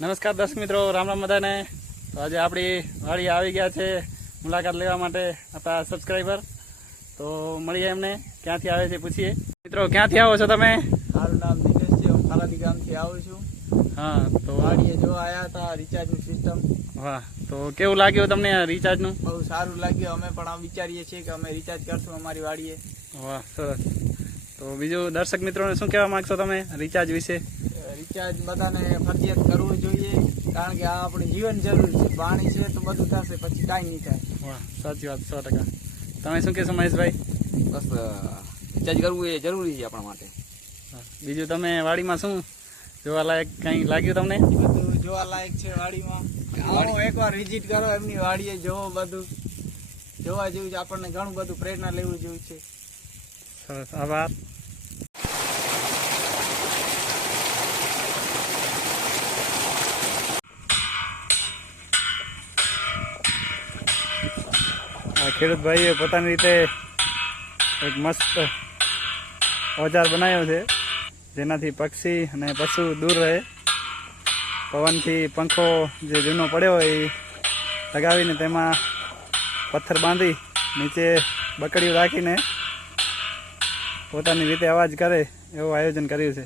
નમસ્કાર દર્શક મિત્રો, રામ રામ બધાને। તો આજે આપણી વાડી આવી ગયા છે મુલાકાત લેવા માટે આપણા સબસ્ક્રાઈબર। તો મળીએ એમને, ક્યાંથી આવે છે પૂછીએ। મિત્રો ક્યાંથી આવો છો તમે? મારું નામ દિનેશ છે, હું ખાલાદી ગામથી આવું છું। હા, તો વાડીએ જો આવ્યા હતા રિચાર્જની સિસ્ટમ। વાહ, તો કેવું લાગ્યું તમને રિચાર્જનું? બહુ સારું લાગ્યું। અમે પણ વિચારીએ છીએ કે અમે રિચાર્જ કરશું અમારી વાડીએ। વાહ, સરસ। તો બીજું દર્શક મિત્રોને શું કહેવા માંગશો તમે રિચાર્જ વિશે? રિચાર્જ બધાને ફરજિયાત કરવું જોઈએ, કારણ કે આ આપણી જીવન જરૂરી છે। પાણી છે તો બધું થશે, પછી કાંઈ નહીં થાય। વાહ, સાચી વાત, 100%। તમે શું કહેશો મહેશભાઈ? બસ રિચાર્જ કરવું એ જરૂરી છે આપણા માટે। બીજું તમે વાડીમાં શું જોવાલાયક કંઈ લાગ્યું તમને? બધું જોવાલાયક છે વાડીમાં। આવો એકવાર વિઝિટ કરો એમની વાડીએ, જોવો બધું જોવા જેવું છે। આપણને ઘણું બધું પ્રેરણા લેવું જેવું છે। સરસ, આભાર। આ ખેડૂત ભાઈએ પોતાની રીતે એક મસ્ત ઓજાર બનાવ્યો છે, જેનાથી પક્ષી અને પશુ દૂર રહે। પવનથી પંખો જે જૂનો પડ્યો હોય એ લગાવીને તેમાં પથ્થર બાંધી નીચે બકડીઓ રાખીને પોતાની રીતે અવાજ કરે એવું આયોજન કર્યું છે।